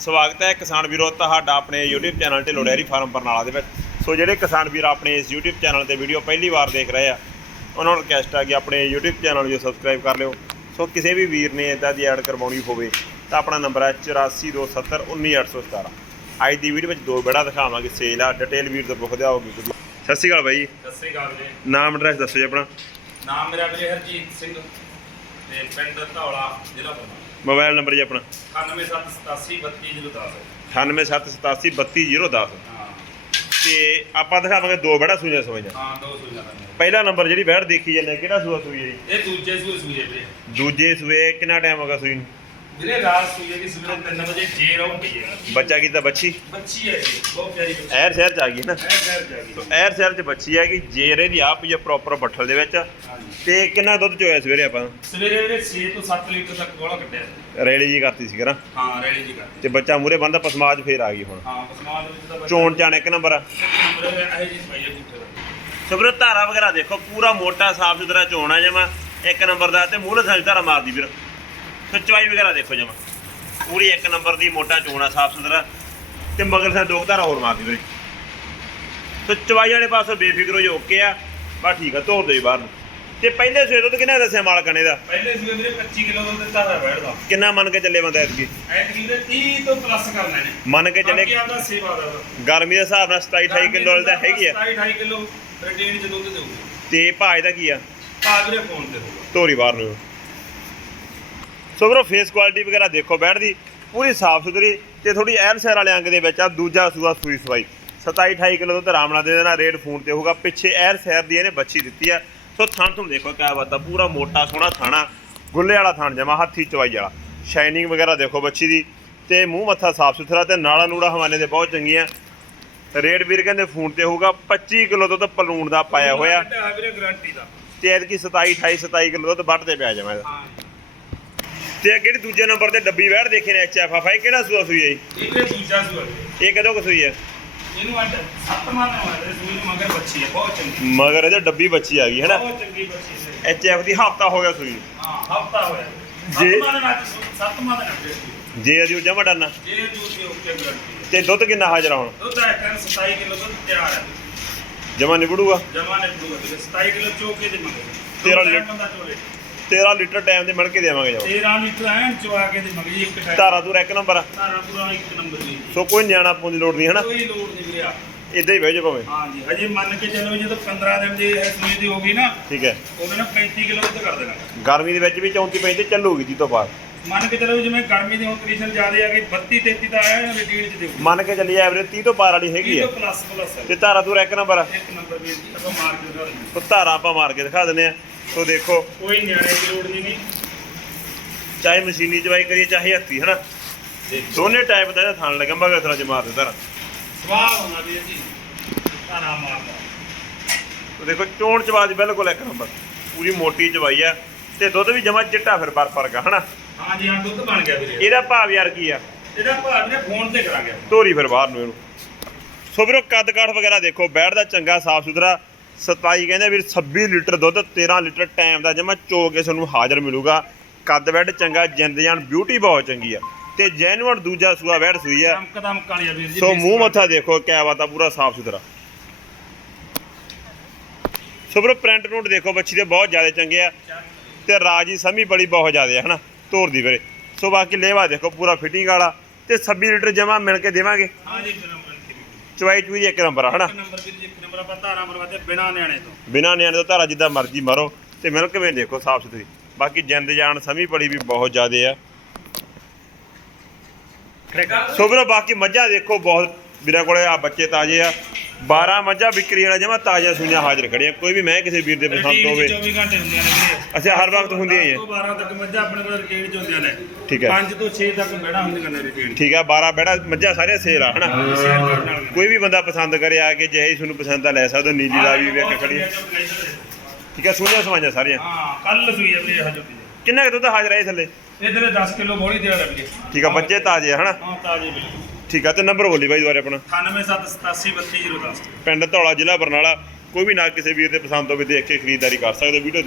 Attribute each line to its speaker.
Speaker 1: ਸਵਾਗਤ ਹੈ ਕਿਸਾਨ ਵੀਰੋ ਤੁਹਾਡਾ ਆਪਣੇ YouTube channel Dhillon dairy farm Barnala ਦੇ ਵਿੱਚ। ਸੋ ਜਿਹੜੇ ਕਿਸਾਨ ਵੀਰ ਆਪਣੇ ਇਸ YouTube ਚੈਨਲ ਤੇ ਵੀਡੀਓ ਪਹਿਲੀ ਵਾਰ ਦੇਖ ਰਹੇ ਆ ਉਹਨਾਂ ਨੂੰ ਰਿਕਵੈਸਟ ਹੈ ਕਿ ਆਪਣੇ YouTube ਚੈਨਲ ਨੂੰ ਸਬਸਕ੍ਰਾਈਬ ਕਰ ਲਿਓ। ਸੋ ਕਿਸੇ ਵੀ ਵੀਰ ਨੇ ਇਦਾਂ ਦੀ ਐਡ ਕਰਵਾਉਣੀ ਹੋਵੇ ਤਾਂ ਆਪਣਾ ਨੰਬਰ ਹੈ 8427191817 ਅੱਜ ਦੀ ਵੀਡੀਓ ਵਿੱਚ ਦੋ ਬੜਾ ਦਿਖਾਵਾਂਗੇ ਸੇਲ ਆ ਡਿਟੇਲ ਵੀਰ ਤੋਂ ਪੁੱਛਦੇ ਆਓਗੇ ਸਤਿ ਸ਼੍ਰੀ ਅਕਾਲ ਬਾਈ।
Speaker 2: ਸਤਿ ਸ੍ਰੀ ਅਕਾਲ ਜੀ
Speaker 1: ਨਾਮ ਐਡਰੈਸ ਦੱਸੋ ਜੀ ਆਪਣਾ।
Speaker 2: ਨਾਮ ਮੇਰਾ ਵੀਰੇ ਹਰਜੀਤ ਸਿੰਘ। ਤੇ ਪਿੰਡ ਧੌਲਾ ਜ਼ਿਲ੍ਹਾ
Speaker 1: ਮੋਬਾਈਲ ਨੰਬਰ ਜੀ ਆਪਣਾ।
Speaker 2: 9787832010
Speaker 1: 9878322010
Speaker 2: ਹਾਂ।
Speaker 1: ਤੇ ਆਪਾਂ ਦਿਖਾਵਾਂਗੇ ਦੋ ਬੜਾ ਸੂਈਆਂ ਸਮਾਈਆਂ
Speaker 2: ਹਾਂ ਦੋ ਸੂਈਆਂ ਦਾ
Speaker 1: ਪਹਿਲਾ ਨੰਬਰ ਜਿਹੜੀ ਬੈਠ ਦੇਖੀ ਜਾਂਦੇ ਆ, ਕਿਹੜਾ ਸੂਆ ਸੂਈ ਹੈ ਜੀ?
Speaker 2: ਇਹ ਦੂਜੇ ਸੂਏ ਸੂਏ ਵੀਰੇ।
Speaker 1: ਦੂਜੇ ਸੂਏ ਕਿੰਨਾ ਟਾਈਮ ਹੋਗਾ ਸੂਈ ਨੂੰ?
Speaker 2: ਵੀਰੇ ਰਾਤ ਸੂਏ ਦੀ ਸਵੇਰੇ 3 ਵਜੇ ਜੇ ਰੌਂ ਪਈ ਹੈ।
Speaker 1: ਬੱਚਾ ਕੀਤਾ ਬੱਚੀ?
Speaker 2: ਬੱਚੀ ਹੈ ਜੀ ਬਹੁਤ ਪਿਆਰੀ ਬੱਚੀ।
Speaker 1: ਐਰ ਸ਼ਹਿਰ ਚ ਆ ਗਈ ਨਾ?
Speaker 2: ਹੈ ਘਰ ਜਾ ਗਈ।
Speaker 1: ਐਰ ਸ਼ਹਿਰ ਚ ਬੱਚੀ ਹੈ ਕਿ ਜੇਰੇ ਦੀ ਆਪ ਹੀ ਪ੍ਰੋਪਰ ਬੱਠਲ ਦੇ ਵਿੱਚ। ਤੇ ਕਿੰਨਾ ਦੁੱਧ ਚੋਇਆ ਸਵੇਰੇ ਆਪਾਂ?
Speaker 2: ਸਵੇਰੇ ਵੀਰੇ 6 ਤੋਂ 7 ਲੀਟਰ ਤੱਕ ਗੋਲਾ ਕੱਢਿਆ।
Speaker 1: ਰੇਲੀ ਜੀ ਕਰਤੀ ਸੀ ਕਰਾਂ।
Speaker 2: ਹਾਂ ਰੈਲੀ ਜੀ ਕਰ
Speaker 1: ਤੇ ਬੱਚਾ ਮੂਰੇ ਬੰਦਾ ਪਸਮਾਜ ਫੇਰ ਆ ਗਈ ਹੁਣ।
Speaker 2: ਹਾਂ ਪਸਮਾਨ ਦੇ ਵਿੱਚ ਤਾਂ ਬੱਚਾ
Speaker 1: ਚੋਣ ਚਾਣ ਇੱਕ ਨੰਬਰ ਆ।
Speaker 2: ਨੰਬਰ ਇਹ ਜੀ ਦਾ।
Speaker 1: ਧਾਰਾ ਵਗੈਰਾ ਦੇਖੋ ਪੂਰਾ ਮੋਟਾ ਸਾਫ਼ ਸੁਥਰਾ ਚੋਣ ਆ ਜਮਾ ਇੱਕ ਨੰਬਰ ਦਾ ਤੇ ਮੂਹਰੇ ਸਾਜ ਧਾਰਾ ਮਾਰਦੀ ਵੀਰ। ਸੋ ਚਵਾਈ ਵਗੈਰਾ ਦੇਖੋ ਜਮਾ। ਪੂਰੀ ਇੱਕ ਨੰਬਰ ਦੀ ਮੋਟਾ ਚੋਣ ਸਾਫ਼ ਸੁਥਰਾ। ਤੇ ਮਗਰ ਸਾਡ ਦੋ ਧਾਰਾ ਹੋਰ ਮਾਰਦੀ ਵੀਰੇ। ਸੋ ਚਵਾਈ ਵਾਲੇ ਪਾਸੋਂ ਬੇਫਿਕਰ ਹੋ ਜੋ ਓਕੇ ਆ ਬਸ ਠੀਕ ਆ ਤੋੜ ਦੇ ਬਾਹਰ ਨੂੰ। ਤੇ ਪਹਿਲੇ ਸਵੇਰ ਤੋਂ ਕਿੰਨਾ ਦੱਸਿਆ ਮਾਲਕਣੇ ਦਾ
Speaker 2: ਪਹਿਲੇ ਸੂਏ ਵੀਰੇ 25 ਕਿਲੋ ਦਿੱਤਾ ਹੈ ਬੈਠਦਾ
Speaker 1: ਕਿੰਨਾ ਮੰਨ ਕੇ ਚੱਲੇ ਬੰਦਾ ਐਤਕੀ?
Speaker 2: ਐਤਕੀ ਵੀਰੇ 30 ਤੋਂ ਪਲੱਸ ਕਰਨੇ ਨੇ
Speaker 1: ਮੰਨ ਕੇ ਚੱਲੇ
Speaker 2: ਆਪਦਾ ਸੇਵਾ ਦਾ
Speaker 1: ਗਰਮੀ ਦੇ ਹਿਸਾਬ ਨਾਲ 27 28 ਕਿਲੋ ਵਾਲੀ ਤਾਂ ਹੈਗੀ ਆ।
Speaker 2: 27 28 ਕਿਲੋ ਪ੍ਰੋਟੀਨ ਚ ਦੁੱਧ ਦੇਊਗੀ।
Speaker 1: ਤੇ ਭਾਜ ਦਾ ਕੀ ਆ?
Speaker 2: ਆ ਵੀਰੇ ਫੋਨ ਤੇ ਹੋਊਗਾ।
Speaker 1: ਧੋਰੀ ਬਾਹਰ ਨੂੰ। ਸੋ ਵੀਰੋ ਫੇਸ ਕੁਆਲਿਟੀ ਵਗੈਰਾ ਦੇਖੋ ਬੈਠਦੀ ਪੂਰੀ ਸਾਫ਼ ਸੁਥਰੀ ਤੇ ਥੋੜੀ ਐਲ ਸ਼ਹਿਰ ਵਾਲੇ ਅੰਗ ਦੇ ਵਿੱਚ ਆ ਦੂਜਾ ਸੂਆ ਸੂਈ ਸਵਾਈ। 27 28 ਕਿਲੋ ਦੁੱਧ ਆਰਾਮ ਨਾਲ ਦੇ ਦੇਣਾ ਰੇਟ ਫੋਨ ਤੇ ਹੋਊਗਾ। ਪਿੱਛੇ ਐਰ ਸ਼ਹਿਰ ਦੀ ਇਹਨੇ ਬੱਚੀ ਦਿੱਤੀ ਆ। ਸੋ ਥਣ ਤੁਹਾਨੂੰ ਦੇਖੋ ਕਿਆ ਬਾਤ ਆ ਪੂਰਾ ਮੋਟਾ ਸੋਹਣਾ ਥਾਣਾ ਗੁੱਲੇ ਵਾਲਾ ਥਣ ਜਮਾ ਹੱਥੀ ਚਵਾਈ ਵਾਲਾ। ਸ਼ਾਈਨਿੰਗ ਵਗੈਰਾ ਦੇਖੋ ਬੱਚੀ ਦੀ। ਤੇ ਮੂੰਹ ਮੱਥਾ ਸਾਫ਼ ਸੁਥਰਾ ਤੇ ਨਾੜਾ ਨੂੜਾ ਹਵਾਨੇ ਦੇ ਬਹੁਤ ਚੰਗੀਆਂ। ਰੇਟ ਵੀਰ ਕਹਿੰਦੇ ਫੋਨ ਤੇ ਹੋਊਗਾ 25 ਕਿਲੋ ਦੁੱਧ ਪਲੂਣ ਦਾ ਪਾਇਆ ਹੋਇਆ।
Speaker 2: ਦਾ।
Speaker 1: ਤੇ ਐਤਕੀ 27 28 27 ਕਿਲੋ ਦੁੱਧ ਵੱਢ ਤੇ ਪਿਆ
Speaker 2: ਹਾਂ।
Speaker 1: ਤੇ ਕਿਹੜੀ ਦੂਜੇ ਨੰਬਰ ਤੇ ਡੱਬੀ ਵੈੜ ਦੇਖੇ ਨੇ ਐਚਐਫ ਆਫ ਕਿਹੜਾ ਸੂਆ ਸੂਈ ਹੈ ਜੀ?
Speaker 2: ਇਹ ਵੀਰੇ ਦੂਜਾ ਸੂਆ ਵੀਰੇ।
Speaker 1: ਇਹ ਕਦੋਂ ਕੁ ਸੂਈ ਹੈ?
Speaker 2: ਇਹਨੂੰ ਸੱਤਵਾਂ ਸੂਈ ਨੂੰ ਮਗਰ ਬੱਚੀ ਹੈ ਬਹੁਤ ਚੰਗੀ।
Speaker 1: ਮਗਰ ਇਹਦੇ ਡੱਬੀ ਬੱਚੀ ਆ ਗਈ ਹੈ ਨਾ?
Speaker 2: ਬਹੁਤ ਚੰਗੀ ਬੱਚੀ ਹੈ
Speaker 1: ਐਚਐਫ ਦੀ ਹਫਤਾ ਹੋ ਗਿਆ ਸੂਈ ਨੂੰ।
Speaker 2: ਹਾਂ ਹਫਤਾ ਹੋਇਆ।
Speaker 1: ਜੇ-
Speaker 2: ਸੱਤਵਾਂ ਦਿਨ ਅੱਜ ਸੂ- ਸੱਤਵਾਂ ਦਿਨ ਅੱਜ ਸੂਈ।
Speaker 1: ਜੇ ਅਦੀ ਜਮਾ ਡਾਨਾ
Speaker 2: ਜੇ ਦੂਜੀ ਦੀ ਓਕੇ ਗਾਰੰਟੀ ਹੈ
Speaker 1: ਤੇ ਦੁੱਧ ਕਿੰਨਾ ਹਾਜ਼ਰ ਆ ਹੁਣ?
Speaker 2: ਦੁੱਧ ਹੈ ਕਰਨ 27 ਕਿਲੋ ਦੁੱਧ ਤਿਆਰ ਹੈ।
Speaker 1: ਜਮਾ ਨਿਬੜੂਗਾ?
Speaker 2: ਜਮਾ ਨੇ ਬਲੂ ਹੈ 27 ਕਿਲੋ ਚੋਕੇ ਦੇ ਦੋ ਟਾਈਮ
Speaker 1: ਲੀਟਰ।
Speaker 2: ਬੰਦਾ ਚੋਲੇ।
Speaker 1: 13 ਲੀਟਰ ਟਾਈਮ ਦੇ ਮੜ ਕੇ ਦੇਵਾਂਗੇ ਜਮਾ
Speaker 2: 13 ਲੀਟਰ ਐਨ ਚਵਾ ਕੇ ਦੇ ਮਗਰ ਇੱਕ ਟਾਈਮ
Speaker 1: ਧਾਰਾ ਦੂਰ ਇੱਕ ਨੰਬਰ ਆ।
Speaker 2: ਧਾਰਾ ਪੂਰਾ ਇੱਕ ਨੰਬਰ ਦੀ।
Speaker 1: ਸੋ ਕੋਈ ਨਿਆਣਾ ਪੂੰਦੀ ਲੋੜ ਨਹੀਂ ਹੈ ਨਾ
Speaker 2: ਕੋਈ ਲੋੜ ਨਹੀਂ ਵੀਰੇ।
Speaker 1: ਇਦਾਂ ਹੀ ਬਹਿ ਜਾ ਭਾਵੇਂ।
Speaker 2: ਹਾਂ ਜੀ ਹਜੇ ਮੰਨ ਕੇ ਚੱਲੋ ਜਦੋਂ 15 ਦਿਨ ਦੀ ਇਹ ਸੂਈ ਦੀ ਹੋ ਗਈ ਨਾ
Speaker 1: ਠੀਕ ਹੈ।
Speaker 2: ਉਹਦੇ ਨਾਲ 35 ਕਿਲੋ ਦੁੱਧ ਕਰ ਦੇਣਾ।
Speaker 1: ਗਰਮੀ ਦੇ ਵਿੱਚ ਵੀ 34 35 ਚੱਲੂਗੀ ਜੀ ਤੋਂ ਬਾਅਦ।
Speaker 2: ਮੰਨ ਕੇ ਚੱਲੋ ਜਿਵੇਂ ਗਰਮੀ ਦੀ ਹੁਣ ਕੰਡੀਸ਼ਨ ਜ਼ਿਆਦਾ ਆ ਗਈ 32 33 ਦਾ ਆਇਆ ਨਾ ਰੇਟੀਨ ਚ ਦੇਊ
Speaker 1: ਮੰਨ ਕੇ ਚੱਲੀਏ ਐਵਰੇਜ 30 ਤੋਂ ਪਾਰ ਵਾਲੀ ਹੈਗੀ
Speaker 2: 30
Speaker 1: ਆ।
Speaker 2: ਤੋਂ ਪਲੱਸ ਪਲੱਸ ਹੈ
Speaker 1: ਤੇ ਧਾਰਾ ਦੂਰ ਇੱਕ ਨੰਬਰ
Speaker 2: ਇੱਕ ਨੰਬਰ ਵੀ ਆਪਾਂ ਮਾਰ ਕੇ ਦਿਖਾ ਦਿੰਦੇ
Speaker 1: ਧਾਰਾ ਆਪਾਂ ਮਾਰ ਕੇ ਦਿਖਾ ਦਿੰਦੇ ਆ। ਸੋ ਦੇਖੋ
Speaker 2: ਕੋਈ ਨਿਆਣੇ ਦੀ ਲੋੜ ਨਹੀਂ। ਨਹੀਂ
Speaker 1: ਚਾਹੇ ਮਸ਼ੀਨੀ ਚਵਾਈ ਕਰੀਏ ਚਾਹੇ ਹੱਥੀ ਹਨਾ? ਦੋਨੇ ਟਾਈਪ ਦਾ ਇਹਦਾ ਥਣ ਲੱਗਾ ਮਗਰ ਤਰ੍ਹਾਂ ਚ ਮਾਰ ਦੇ ਧਾਰਾ।
Speaker 2: ਸਵਾਦ ਹੋਣਾ ਵੀਰ ਜੀ ਧਾਰਾ ਮਾਰਦਾ
Speaker 1: ਦੇਖੋ ਚੋਣ ਚਵਾ ਦੀ ਬਿਲਕੁਲ ਇੱਕ ਨੰਬਰ। ਪੂਰੀ ਮੋਟੀ ਚਵਾਈ ਆ ਤੇ ਦੁੱਧ ਵੀ ਜਮਾ ਚਿੱਟਾ ਫਿਰ ਪਰ ਫ਼ਰਕ ਆ ਹਨਾ?
Speaker 2: ਹਾਂ ਜੀ ਹਾਂ ਦੁੱਧ ਬਣ ਗਿਆ ਵੀਰੇ।
Speaker 1: ਇਹਦਾ ਭਾਵ ਯਾਰ ਕੀ ਆ।
Speaker 2: ਇਹਦਾ ਭਾਅ ਵੀਰੇ ਫੋਨ ਤੇ ਕਰਾਂਗੇ।
Speaker 1: ਧੋਰੀ ਫਿਰ ਬਾਹਰ ਨੂੰ ਇਹਨੂੰ। ਸੋ ਵੀਰੋ ਕੱਦ ਕਾਠ ਵਗੈਰਾ ਦੇਖੋ ਬੈੜ ਦਾ ਚੰਗਾ ਸਾਫ਼ ਸੁਥਰਾ 27 ਕਹਿੰਦੇ ਵੀਰ 26 ਲੀਟਰ ਦੁੱਧ 13 ਲੀਟਰ ਟਾਈਮ ਦਾ ਜਮਾ ਚੋ ਕੇ ਤੁਹਾਨੂੰ ਹਾਜ਼ਰ ਮਿਲੂਗਾ। ਕੱਦ ਬੈਡ ਚੰਗਾ ਜਿੰਦ ਜਾਨ ਬਿਊਟੀ ਬਹੁਤ ਚੰਗੀ ਆ। ਤੇ ਜੈਨੂਅਨ ਦੂਜਾ ਸੂਆ ਬੈੜ ਸੂਈ ਆ।
Speaker 2: ਚਮਕ ਦਮਕ ਵਾਲੀ ਆ ਵੀਰ ਜੀ
Speaker 1: ਸੋ ਮੂੰਹ ਮੱਥਾ ਦੇਖੋ ਕਿਆ ਬਾਤ ਆ ਪੂਰਾ ਸਾਫ਼ ਸੁਥਰਾ। ਸੋ ਵੀਰੋ ਪ੍ਰਿੰਟ ਨੂਟ ਦੇਖੋ ਬੱਚੀ ਦੇ ਬਹੁਤ ਜ਼ਿਆਦਾ ਚੰਗੇ ਆ। ਤੇ ਰਾਜੀ ਸਮੀ ਬੜੀ ਬਹੁਤ ਜ਼ਿਆਦਾ ਹੈ ਹਨਾ? ਤੋਰ ਦੀ ਵੀਰੇ। ਸੋ ਬਾਕੀ ਲੇਵਾ ਦੇਖੋ ਪੂਰਾ ਫਿਟਿੰਗ ਵਾਲਾ। ਤੇ 26 ਲੀਟਰ ਜਮਾ ਮਿਲ ਕੇ ਦੇਵਾਂਗੇ।
Speaker 2: ਹਾਂ ਜੀ ਦੀ
Speaker 1: ਚਵਾਈ ਚੂਈ ਇੱਕ ਨੰਬਰ ਆ ਹਨਾ?
Speaker 2: ਇੱਕ ਨੰਬਰ ਵੀਰ ਜੀ ਇੱਕ ਨੰਬਰ ਆਪਾਂ ਧਾਰਾ ਮਰਵਾਦੇ ਬਿਨਾ ਨਿਆਣੇ ਤੋਂ।
Speaker 1: ਬਿਨਾ ਨਿਆਣੇ ਤੋਂ ਧਾਰਾ ਜਿੱਦਾਂ ਮਰਜ਼ੀ ਮਾਰੋ ਤੇ ਮਿਲਕ ਵੇ ਦੇਖੋ ਸਾਫ਼ ਸੁਥਰੀ। ਬਾਕੀ ਜਿੰਦ ਜਾਨ ਸਮੀ ਬੜੀ ਵੀ ਬਹੁਤ ਜ਼ਿਆਦੇ ਆ। ਸੋ ਵੀਰੋ ਬਾਕੀ ਮੱਝਾਂ ਦੇਖੋ ਬਹੁਤ ਵੀਰਾਂ ਕੋਲੇ ਆ ਬੱਚੇ ਤਾਜ਼ੇ ਆ। 12 ਮੱਝਾਂ ਵਿਕਰੀ ਵਾਲਾ ਜਮਾ ਤਾਜ਼ਾ ਸੁਈਆਂ ਹਾਜ਼ਰ ਖੜੀਆਂ ਕੋਈ ਵੀ ਮੈਂ ਕਿਸੇ ਵੀਰ ਦੇ ਪਸੰਦ ਹੋਵੇ।
Speaker 2: 'ਚ 24 ਘੰਟੇ ਹੁੰਦੀਆਂ ਨੇ ਵੀਰੇ।
Speaker 1: ਅੱਛਾ ਹਰ ਵਕਤ ਹੁੰਦੀਆਂ ਹੀ ਆ।
Speaker 2: ਤੋਂ 12 ਤੱਕ ਮੱਝਾਂ ਆਪਣੇ ਕੋਲ ਰੂਟੀਨ 'ਚ ਹੁੰਦੀਆਂ ਨੇ।
Speaker 1: ਠੀਕ ਹੈ।
Speaker 2: 5 ਤੋਂ 6 ਤੱਕ ਬੈੜਾ ਹੁੰਦੀਆਂ ਨੇ
Speaker 1: ਠੀਕ ਆ 12 ਬੈੜਾ ਮੱਝਾਂ ਸਾਰੀਆਂ ਸੇਲ ਆ ਹਨਾ?
Speaker 2: ਸ਼ੇਅਰ ਕਰਨ ਨਾਲ
Speaker 1: ਕੋਈ ਵੀ ਬੰਦਾ ਪਸੰਦ ਕਰੇ ਆ ਕੇ ਜਿਹੇ ਤੁਹਾਨੂੰ ਪਸੰਦ ਆ ਲੈ ਸਕਦਾ ਨੀਲੀ ਦਾ ਵੀ ਵੇਖ ਖੜੀ ਠੀਕ ਆ ਸੁਈਆਂ ਸਵਾਈਆਂ ਸਾਰੀਆਂ।
Speaker 2: ਹਾਂ ਕੱਲ ਸੂਈ ਹੈ ਵੀਰੇ ਹਜੇ
Speaker 1: ਕਿੰਨਾ ਕੁ ਦੁੱਧ ਹਾਜ਼ਰ ਹੈ ਥੱਲੇ?
Speaker 2: ਇਧਰ 10 ਕਿਲੋ ਬੋਲੀ ਦੇ ਲੱਗੇ
Speaker 1: ਠੀਕ ਆ ਬੱਚੇ ਤਾਜ਼ੇ ਆ ਹਨਾ?
Speaker 2: ਹਾਂ ਤਾਜ਼ੇ ਬਿਲਕੁਲ।
Speaker 1: ਠੀਕ ਆ ਤੇ ਨੰਬਰ ਬੋਲੀ ਬਾਈ ਦੁਬਾਰੇ ਆਪਣਾ।
Speaker 2: 9787832010
Speaker 1: ਪਿੰਡ ਧੌਲਾ ਜ਼ਿਲ੍ਹਾ ਬਰਨਾਲਾ। ਕੋਈ ਵੀ ਨਾ ਕਿਸੇ ਵੀਰ ਦੇ ਪਸੰਦ ਹੋਵੇ ਦੇਖ ਕੇ ਖਰੀਦਦਾਰੀ ਕਰ ਸਕਦੇ ਹੋ। ਵੀਡੀਓ